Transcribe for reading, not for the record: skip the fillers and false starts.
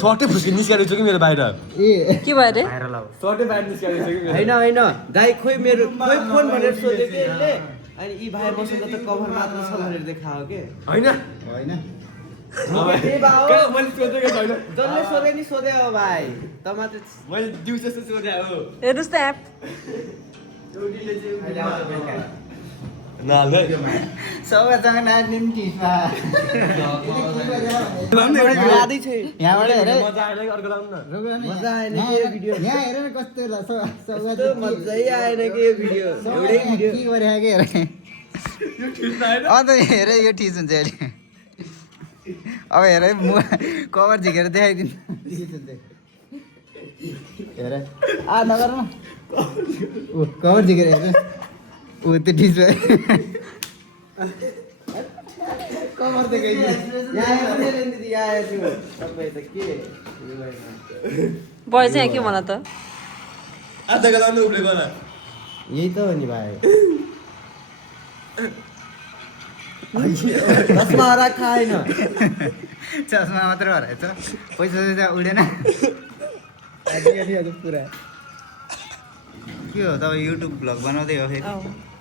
सर्टै फुस्की निस्किरहेको छु कि मेरो बाहिर के भयो रे सर्टै बाहिर निस्किरहेको छु कि होइन होइन दाइ खोइ मेरो खोइ फोन भनेर सोध्यो कि यसले अनि यी भाइ मसँग त कभर मात्र छ भनेर देखायो के होइन ए बाउ मैले सोधेको छैन जसले सोधे नि सोधे हो भाइ त मात्र मैले दिउँसो जस्तो सोधे हो हेर्नुहोस् त एप सबैसँग नाच्ने नि टिफा यादै छैन यहाँबाट हेर मजा आएन कि अर्को लाउनु न मजा आएन कि यो भिडियो यहाँ हेर न कस्तो कस्तो मजै आएन कि यो भिडियो एउटै भिडियो के गरे के हेर यो ठिक छैन अन्त हेर यो ठिक हुन्छ अहिले अब हेर है कभर झिकेर देखाइदिनु हेर नगर न कभर झिकेर हेर ऊ त्यो ठिक भयो कभर देखाइदियो यहाँ पनि दिदी यहाँ छु सबै त के भयो चाहिँ के मलाई त आधाको लाउनु उब्रेको होला यही त हो नि भाइ चस्मा हरा खाएन चस्मा मात्र हराएछ पैसा चाहिँ उडेन पुरा के हो तपाईँ युट्युब भ्लग बनाउँदै हो फेरि